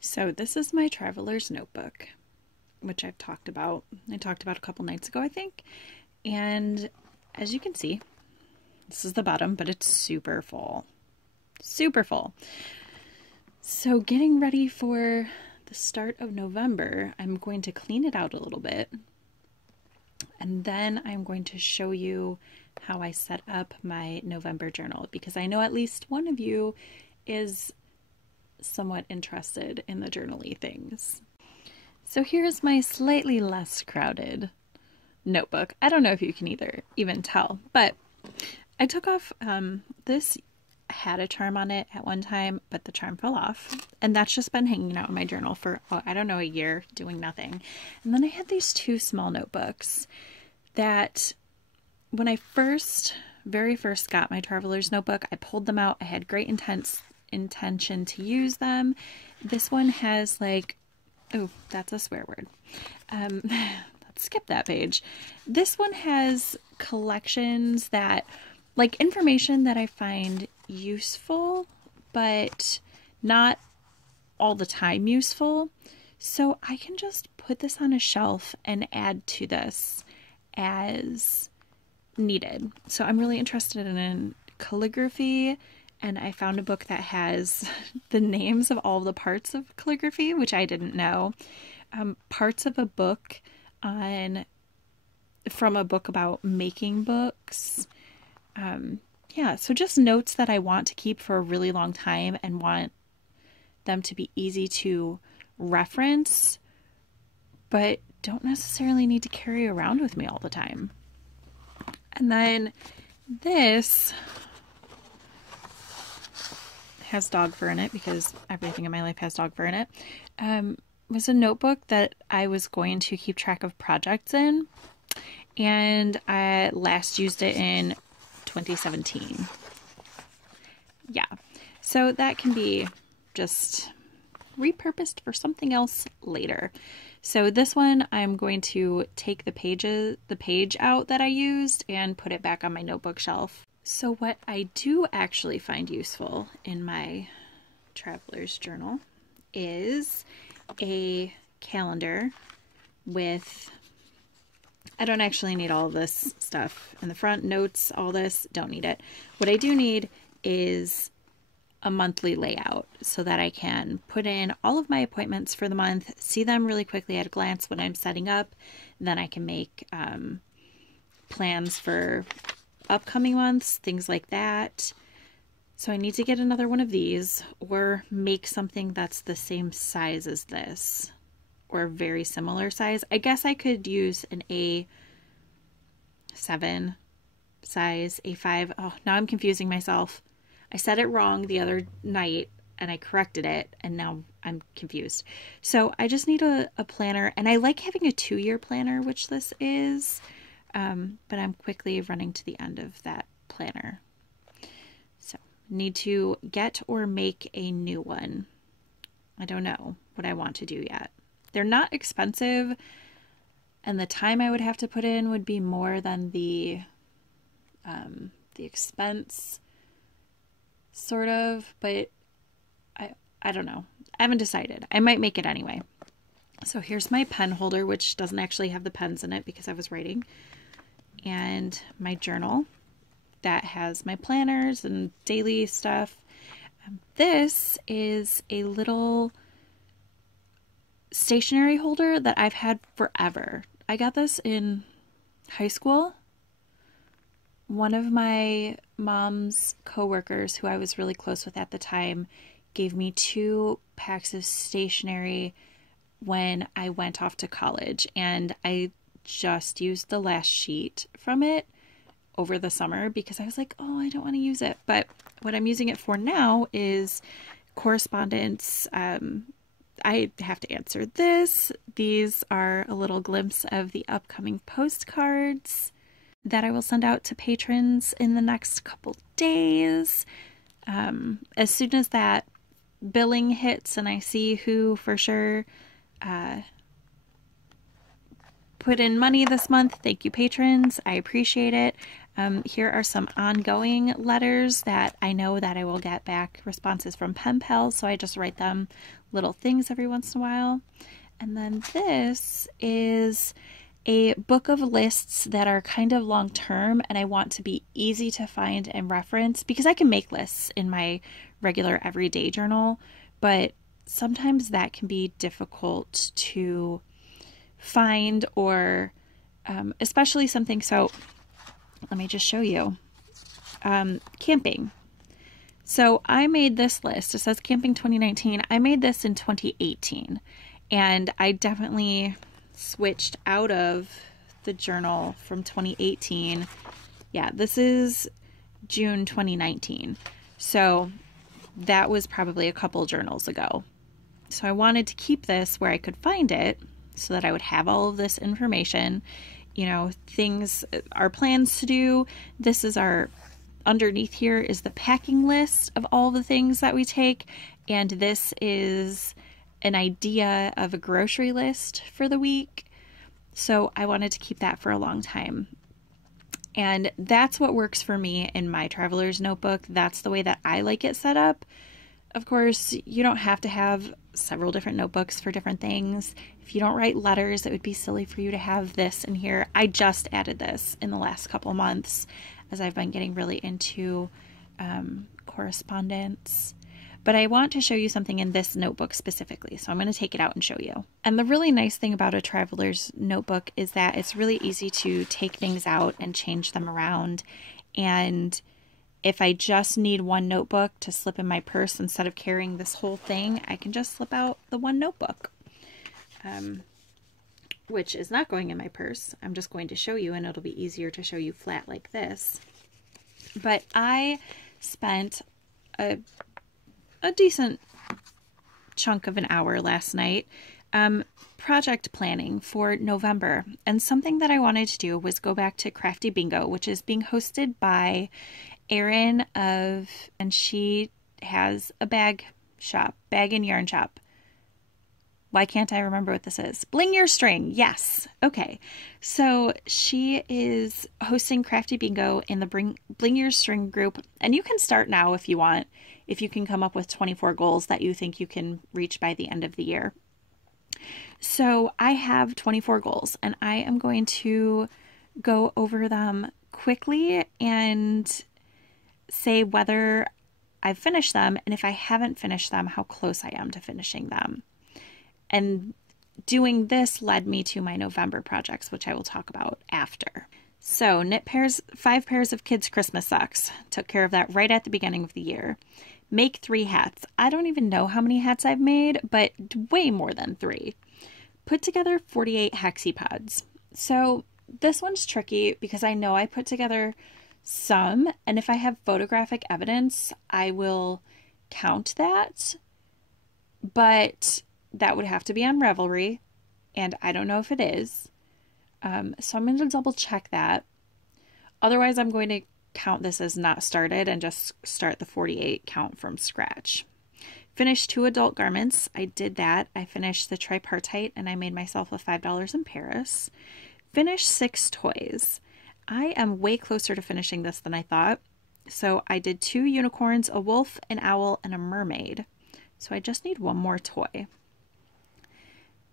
So this is my traveler's notebook, which I've talked about. I talked about a couple nights ago, I think. And as you can see, this is the bottom, but it's super full. Super full. So getting ready for the start of November, I'm going to clean it out a little bit. And then I'm going to show you how I set up my November journal, because I know at least one of you is somewhat interested in the journaly things. So here's my slightly less crowded notebook. I don't know if you can even tell, but I took off, this had a charm on it at one time, but the charm fell off, and that's just been hanging out in my journal for, I don't know, a year, doing nothing. And then I had these two small notebooks that when I very first got my traveler's notebook, I pulled them out. I had great intention to use them. This one has like, oh, that's a swear word. Let's skip that page. This one has collections that, like, information that I find useful, but not all the time useful. So I can just put this on a shelf and add to this as needed. So I'm really interested in calligraphy, and I found a book that has the names of all the parts of calligraphy, which I didn't know. Parts of a book from a book about making books. Yeah, so just notes that I want to keep for a really long time and want them to be easy to reference, but don't necessarily need to carry around with me all the time. And then this has dog fur in it, because everything in my life has dog fur in it. Was a notebook that I was going to keep track of projects in, and I last used it in 2017. Yeah, so that can be just repurposed for something else later. So this one, I'm going to take the page out that I used and put it back on my notebook shelf. So what I do actually find useful in my traveler's journal is a calendar with, I don't actually need all of this stuff in the front, notes, all this, don't need it. What I do need is a monthly layout so that I can put in all of my appointments for the month, see them really quickly at a glance when I'm setting up. Then I can make plans for upcoming months, things like that. So I need to get another one of these, or make something that's the same size as this, or very similar size. I guess I could use an A7 size, A5. Oh, now I'm confusing myself. I said it wrong the other night and I corrected it, and now I'm confused. So I just need a planner, and I like having a 2-year planner, which this is, but I'm quickly running to the end of that planner. So need to get or make a new one. I don't know what I want to do yet. They're not expensive, and the time I would have to put in would be more than the expense, sort of, but I don't know. I haven't decided. I might make it anyway. So here's my pen holder, which doesn't actually have the pens in it because I was writing, and my journal that has my planners and daily stuff. This is a little stationery holder that I've had forever. I got this in high school. One of my mom's coworkers, who I was really close with at the time, gave me 2 packs of stationery when I went off to college, and I just used the last sheet from it over the summer because I was like, oh, I don't want to use it. But what I'm using it for now is correspondence. I have to answer this. These are a little glimpse of the upcoming postcards that I will send out to patrons in the next couple days. As soon as that billing hits and I see who for sure put in money this month, thank you patrons, I appreciate it. Here are some ongoing letters that I know that I will get back responses from pen pals, so I just write them little things every once in a while. And then this is a book of lists that are kind of long term, and I want to be easy to find and reference because I can make lists in my regular everyday journal, but sometimes that can be difficult to find, or especially something. So let me just show you. Camping. So I made this list. It says Camping 2019. I made this in 2018, and I definitely switched out of the journal from 2018. Yeah, this is June 2019. So that was probably a couple journals ago. So I wanted to keep this where I could find it so that I would have all of this information, you know, things, our plans to do. This is our, underneath here is the packing list of all the things that we take. And this is an idea of a grocery list for the week. So I wanted to keep that for a long time. And that's what works for me in my traveler's notebook. That's the way that I like it set up. Of course, you don't have to have several different notebooks for different things. If you don't write letters, it would be silly for you to have this in here. I just added this in the last couple months as I've been getting really into correspondence. But I want to show you something in this notebook specifically, so I'm going to take it out and show you. And the really nice thing about a traveler's notebook is that it's really easy to take things out and change them around. And if I just need one notebook to slip in my purse instead of carrying this whole thing, I can just slip out the one notebook, which is not going in my purse. I'm just going to show you, and it'll be easier to show you flat like this. But I spent a decent chunk of an hour last night project planning for November. And something that I wanted to do was go back to Crafty Bingo, which is being hosted by Erin and she has a bag and yarn shop. Why can't I remember what this is? Bling Your String. Yes. Okay. So she is hosting Crafty Bingo in the Bling Your String group. And you can start now if you want, if you can come up with 24 goals that you think you can reach by the end of the year. So I have 24 goals, and I am going to go over them quickly and say whether I've finished them, and if I haven't finished them, how close I am to finishing them. And doing this led me to my November projects, which I will talk about after. So knit 5 pairs of kids' Christmas socks. Took care of that right at the beginning of the year. Make 3 hats. I don't even know how many hats I've made, but way more than 3. Put together 48 hexapods. So this one's tricky because I know I put together some, and if I have photographic evidence, I will count that, but that would have to be on Ravelry, and I don't know if it is. So I'm going to double check that. Otherwise, I'm going to count this as not started and just start the 48 count from scratch. Finished 2 adult garments. I did that. I finished the tripartite, and I made myself a $5 in Paris. Finished 6 toys. I am way closer to finishing this than I thought. So I did 2 unicorns, a wolf, an owl, and a mermaid. So I just need one more toy.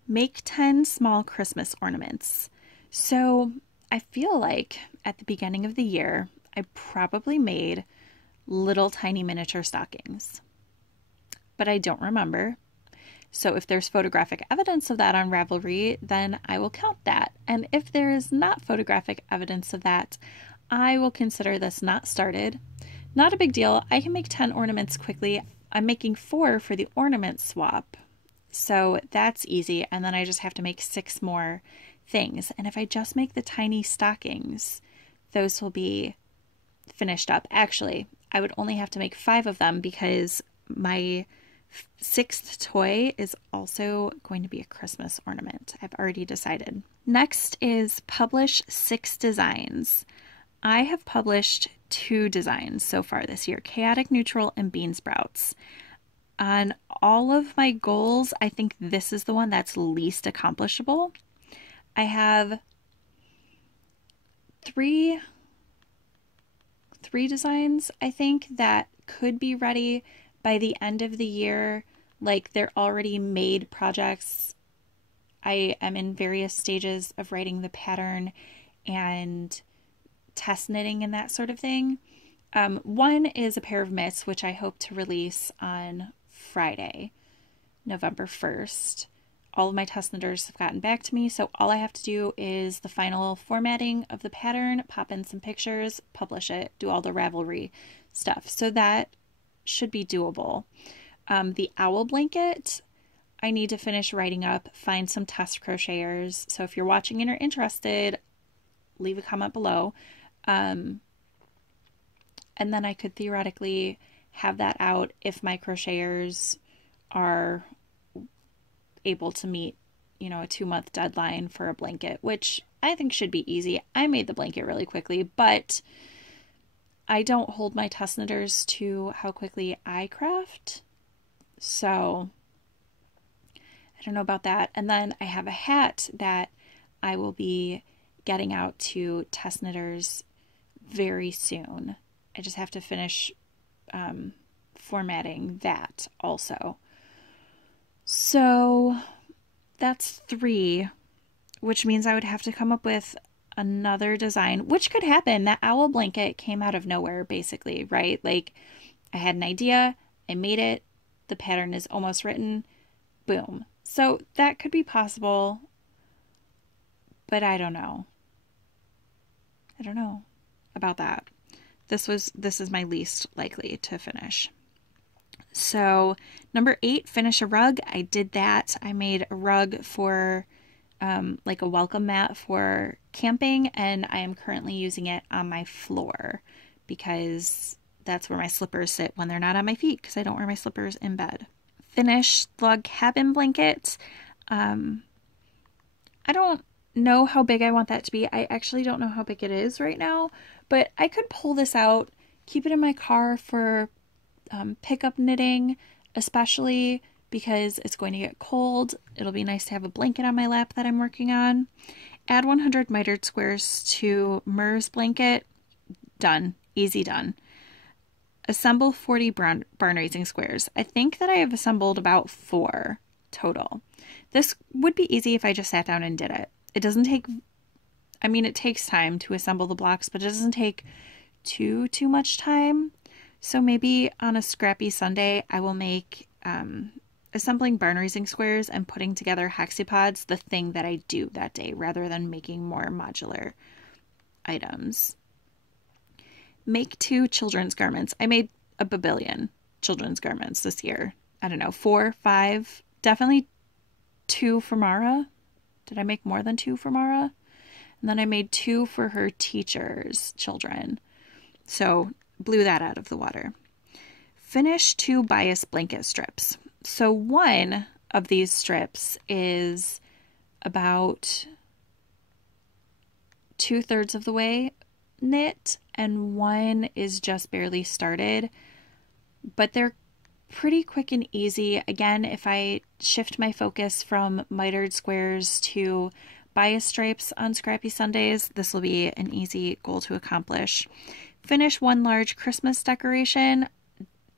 Make 10 small Christmas ornaments. So I feel like at the beginning of the year, I probably made little tiny miniature stockings, but I don't remember. So if there's photographic evidence of that on Ravelry, then I will count that. And if there is not photographic evidence of that, I will consider this not started. Not a big deal. I can make 10 ornaments quickly. I'm making 4 for the ornament swap. So that's easy. And then I just have to make 6 more things. And if I just make the tiny stockings, those will be finished up. Actually, I would only have to make 5 of them because my 6th toy is also going to be a Christmas ornament. I've already decided. Next is publish 6 designs. I have published 2 designs so far this year, Chaotic Neutral and Bean Sprouts. On all of my goals, I think this is the one that's least accomplishable. I have 3 3 designs, I think, that could be ready by the end of the year. Like, they're already made projects. I am in various stages of writing the pattern and test knitting and that sort of thing. One is a pair of mitts, which I hope to release on Friday, November 1st. All of my test knitters have gotten back to me, so all I have to do is the final formatting of the pattern, pop in some pictures, publish it, do all the Ravelry stuff. So that should be doable. The owl blanket, I need to finish writing up, find some test crocheters. So if you're watching and are interested, leave a comment below. And then I could theoretically have that out if my crocheters are able to meet, you know, a 2-month deadline for a blanket, which I think should be easy. I made the blanket really quickly, but I don't hold my test knitters to how quickly I craft. So I don't know about that. And then I have a hat that I will be getting out to test knitters very soon. I just have to finish formatting that also. So that's 3, which means I would have to come up with another design, which could happen. That owl blanket came out of nowhere, basically, right? Like, I had an idea, I made it, the pattern is almost written, boom. So that could be possible, but I don't know. I don't know about that. This is my least likely to finish. So number 8, finish a rug. I did that. I made a rug for like a welcome mat for camping, and I am currently using it on my floor because that's where my slippers sit when they're not on my feet, because I don't wear my slippers in bed. Finish log cabin blanket. I don't know how big I want that to be. I actually don't know how big it is right now, but I could pull this out, keep it in my car for pickup knitting, especially because it's going to get cold. It'll be nice to have a blanket on my lap that I'm working on. Add 100 mitered squares to Mer's blanket. Done. Easy done. Assemble 40 barn raising squares. I think that I have assembled about 4 total. This would be easy if I just sat down and did it. It doesn't take, I mean, it takes time to assemble the blocks, but it doesn't take too much time. So maybe on a scrappy Sunday, I will make assembling barn raising squares and putting together hexapods the thing that I do that day, rather than making more modular items. Make 2 children's garments. I made a babillion children's garments this year. I don't know, 4, 5, definitely 2 for Mara. Did I make more than 2 for Mara? And then I made 2 for her teacher's children. So blew that out of the water. Finish 2 bias blanket strips. So one of these strips is about 2/3 of the way knit, and one is just barely started, but they're pretty quick and easy. Again, if I shift my focus from mitered squares to bias stripes on scrappy Sundays, this will be an easy goal to accomplish. Finish 1 large Christmas decoration.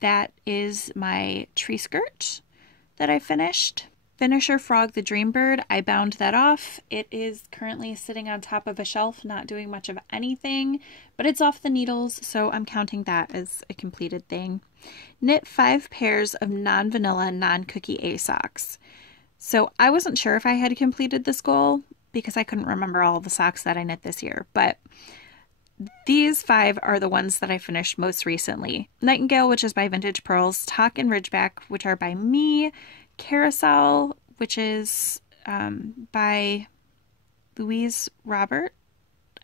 That is my tree skirt that I finished. Finisher Frog the Dream Bird. I bound that off. It is currently sitting on top of a shelf, not doing much of anything, but it's off the needles, so I'm counting that as a completed thing. Knit 5 pairs of non-vanilla, non-cookie A socks. So I wasn't sure if I had completed this goal because I couldn't remember all of the socks that I knit this year, but these 5 are the ones that I finished most recently. Nightingale, which is by Vintage Pearls, Talk and Ridgeback, which are by me, Carousel, which is by Louise Robert,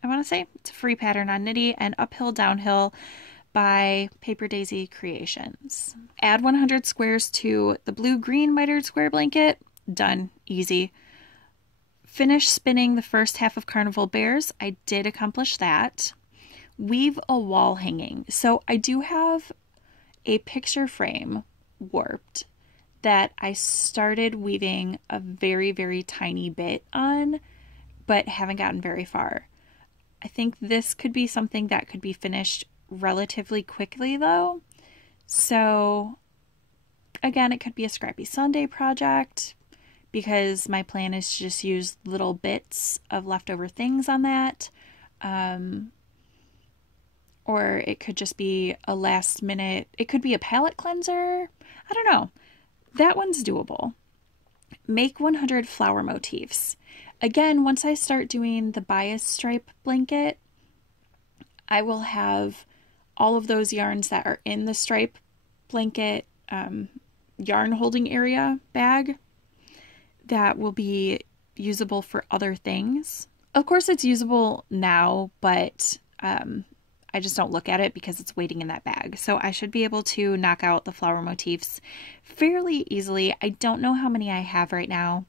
I want to say. It's a free pattern on Knitty, and Uphill Downhill by Paper Daisy Creations. Add 100 squares to the blue-green mitered square blanket. Done. Easy. Finish spinning the first half of Carnival Bears. I did accomplish that. Weave a wall hanging. So I do have a picture frame warped that I started weaving a very, very tiny bit on, but haven't gotten very far. I think this could be something that could be finished relatively quickly though. So again, it could be a scrappy Sunday project because my plan is to just use little bits of leftover things on that. Or it could just be a last minute, it could be a palette cleanser. I don't know. That one's doable. Make 100 flower motifs. Again, once I start doing the bias stripe blanket, I will have all of those yarns that are in the stripe blanket yarn holding area bag that will be usable for other things. Of course, it's usable now, but I just don't look at it because it's waiting in that bag. So I should be able to knock out the flower motifs fairly easily. I don't know how many I have right now.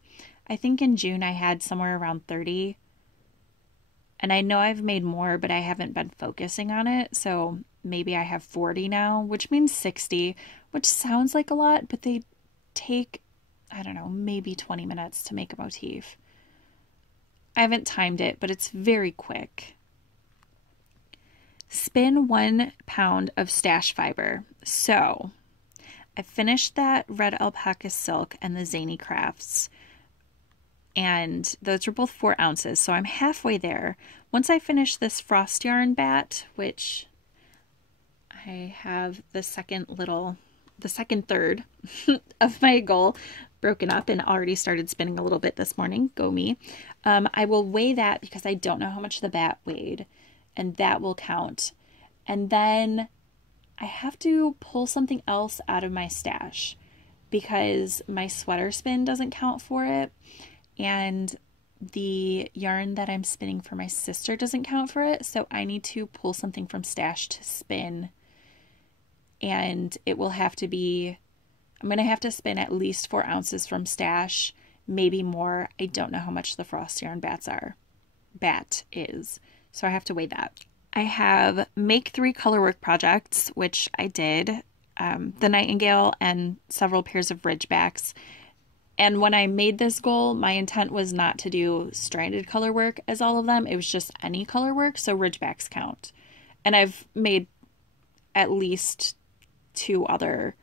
I think in June I had somewhere around 30. And I know I've made more, but I haven't been focusing on it. So maybe I have 40 now, which means 60, which sounds like a lot, but they take, I don't know, maybe 20 minutes to make a motif. I haven't timed it, but it's very quick. Spin 1 pound of stash fiber. So I finished that red alpaca silk and the Zany Crafts, and those were both 4 ounces, so I'm halfway there. Once I finish this frost yarn bat, which I have the second third of my goal broken up and already started spinning a little bit this morning, go me. I will weigh that because I don't know how much the bat weighed, and that will count. And then I have to pull something else out of my stash because my sweater spin doesn't count for it, and the yarn that I'm spinning for my sister doesn't count for it. So I need to pull something from stash to spin, and it will have to be, I'm going to have to spin at least 4 ounces from stash, maybe more. I don't know how much the frost yarn bat is, so I have to weigh that. I have make 3 colorwork projects, which I did, the Nightingale and several pairs of Ridgebacks. And when I made this goal, my intent was not to do stranded colorwork as all of them. It was just any colorwork, so Ridgebacks count. And I've made at least 2 other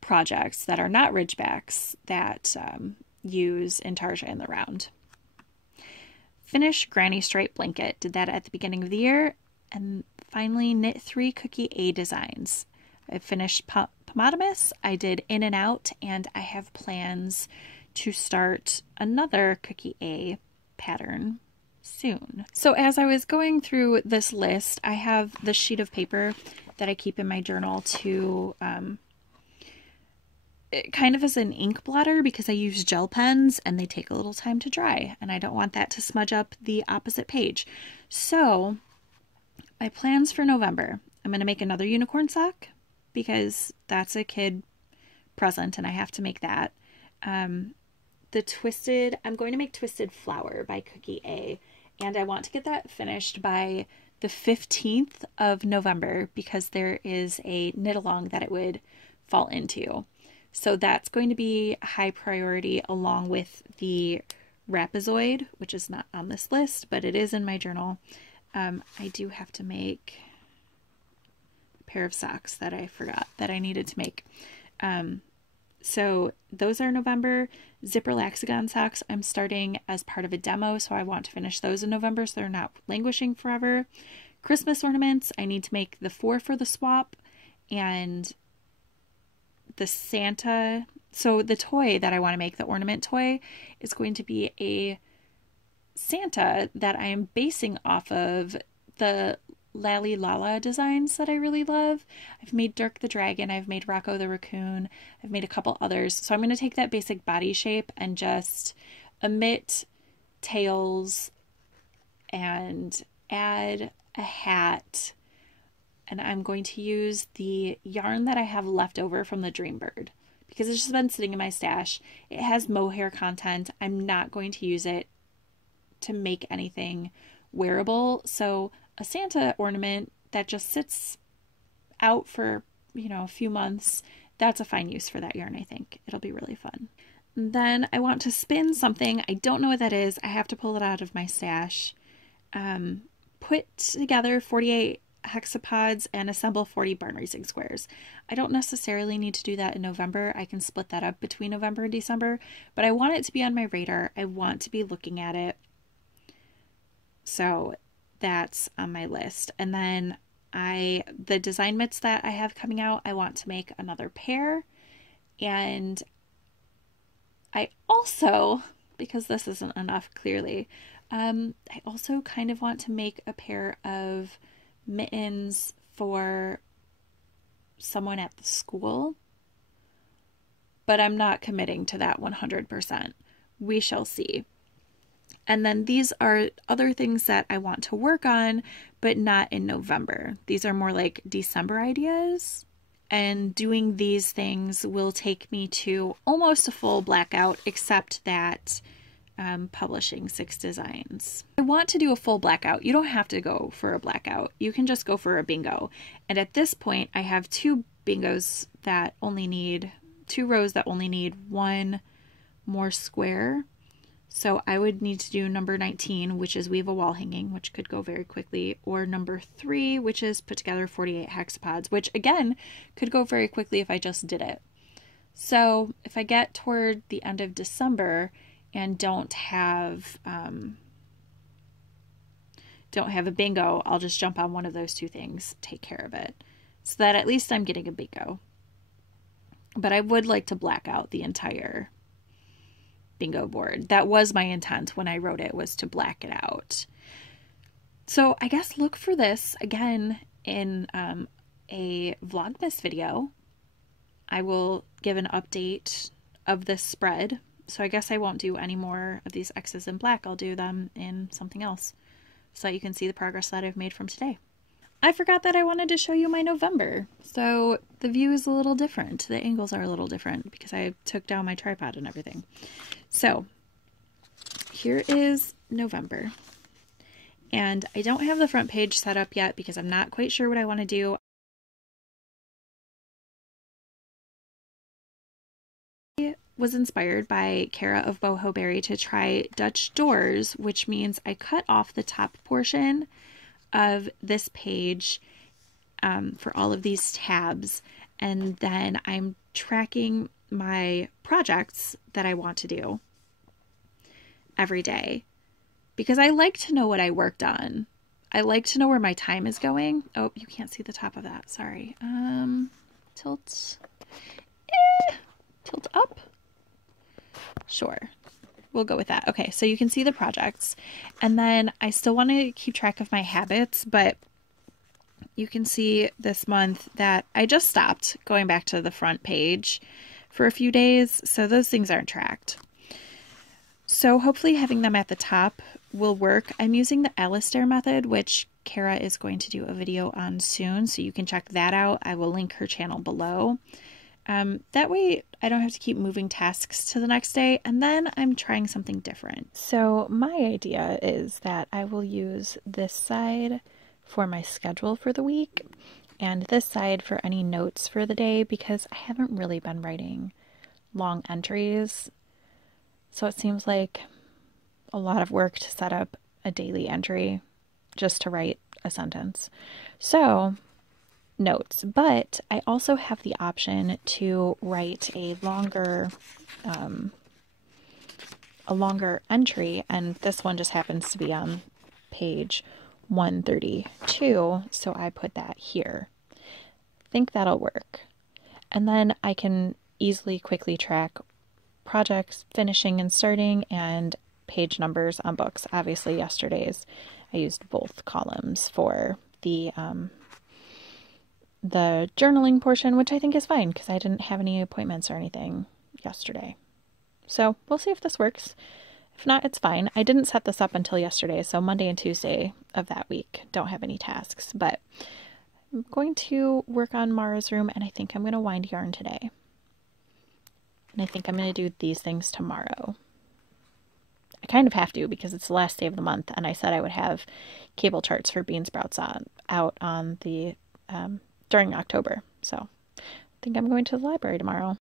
projects that are not Ridgebacks that use Intarsia in the round. Finish Granny Stripe blanket. Did that at the beginning of the year. And finally, knit 3 cookie A designs. I finished Pomatemus, I did In and Out, and I have plans to start another cookie A pattern soon. So as I was going through this list, I have the sheet of paper that I keep in my journal to kind of as an ink blotter because I use gel pens and they take a little time to dry, and I don't want that to smudge up the opposite page. So my plans for November, I'm going to make another unicorn sock because that's a kid present and I have to make that. I'm going to make Twisted Flower by Cookie A, and I want to get that finished by the 15th of November because there is a knit along that it would fall into. So that's going to be a high priority along with the Rapazoid, which is not on this list, but it is in my journal. I do have to make a pair of socks that I forgot that I needed to make. So those are November. Zipper Laxagon socks I'm starting as part of a demo, so I want to finish those in November so they're not languishing forever. Christmas ornaments, I need to make the 4 for the swap and the Santa. So the toy that I want to make, the ornament toy, is going to be a Santa that I am basing off of the Lally Lala designs that I really love. I've made Dirk the Dragon, I've made Rocco the Raccoon, I've made a couple others. So I'm going to take that basic body shape and just omit tails and add a hat. And I'm going to use the yarn that I have left over from the Dreambird because it's just been sitting in my stash. It has mohair content. I'm not going to use it to make anything wearable. So a Santa ornament that just sits out for, a few months, that's a fine use for that yarn, I think. It'll be really fun. And then I want to spin something. I don't know what that is. I have to pull it out of my stash. Put together 48 hexapods and assemble 40 barn raising squares. I don't necessarily need to do that in November. I can split that up between November and December, but I want it to be on my radar. I want to be looking at it. So that's on my list. And then the design mitts that I have coming out, I want to make another pair. And I also, because this isn't enough clearly, I also kind of want to make a pair of mittens for someone at the school, but I'm not committing to that 100%. We shall see. And then these are other things that I want to work on, but not in November. These are more like December ideas. And doing these things will take me to almost a full blackout, except that publishing 6 designs. I want to do a full blackout. You don't have to go for a blackout. You can just go for a bingo. And at this point, I have 2 bingos that only need 2 rows that only need 1 more square. So I would need to do number 19, which is weave a wall hanging, which could go very quickly, or number 3, which is put together 48 hexapods, which again could go very quickly if I just did it. So if I get toward the end of December and don't have a bingo, I'll just jump on one of those 2 things, take care of it, so that at least I'm getting a bingo. But I would like to black out the entire bingo board. That was my intent when I wrote it, was to black it out. So I guess look for this again in a Vlogmas video. I will give an update of this spread. So I guess I won't do any more of these X's in black. I'll do them in something else so that you can see the progress that I've made from today. I forgot that I wanted to show you my November. So the view is a little different. The angles are a little different because I took down my tripod and everything. So here is November. And I don't have the front page set up yet because I'm not quite sure what I want to do. I was inspired by Kara of Boho Berry to try Dutch doors, which means I cut off the top portion of this page for all of these tabs, and then I'm tracking my projects that I want to do every day because I like to know what I worked on. I like to know where my time is going. Oh, you can't see the top of that, sorry. Tilt up, sure, we'll go with that. Okay, so you can see the projects, and then I still want to keep track of my habits, but you can see this month that I just stopped going back to the front page for a few days, so those things aren't tracked. So hopefully having them at the top will work. I'm using the Alistair method, which Kara is going to do a video on soon, so you can check that out. I will link her channel below. That way I don't have to keep moving tasks to the next day, and then I'm trying something different. So my idea is that I will use this side for my schedule for the week and this side for any notes for the day, because I haven't really been writing long entries. So it seems like a lot of work to set up a daily entry just to write a sentence. So notes, but I also have the option to write a longer entry, and this one just happens to be on page 132, so I put that here. I think that'll work. And then I can easily quickly track projects finishing and starting and page numbers on books. Obviously yesterday's I used both columns for the journaling portion, which I think is fine because I didn't have any appointments or anything yesterday. So we'll see if this works. If not, it's fine. I didn't set this up until yesterday, so Monday and Tuesday of that week don't have any tasks, but I'm going to work on Mara's room, and I think I'm going to wind yarn today. And I think I'm going to do these things tomorrow. I kind of have to because it's the last day of the month, and I said I would have cable charts for bean sprouts out on the during October. So I think I'm going to the library tomorrow.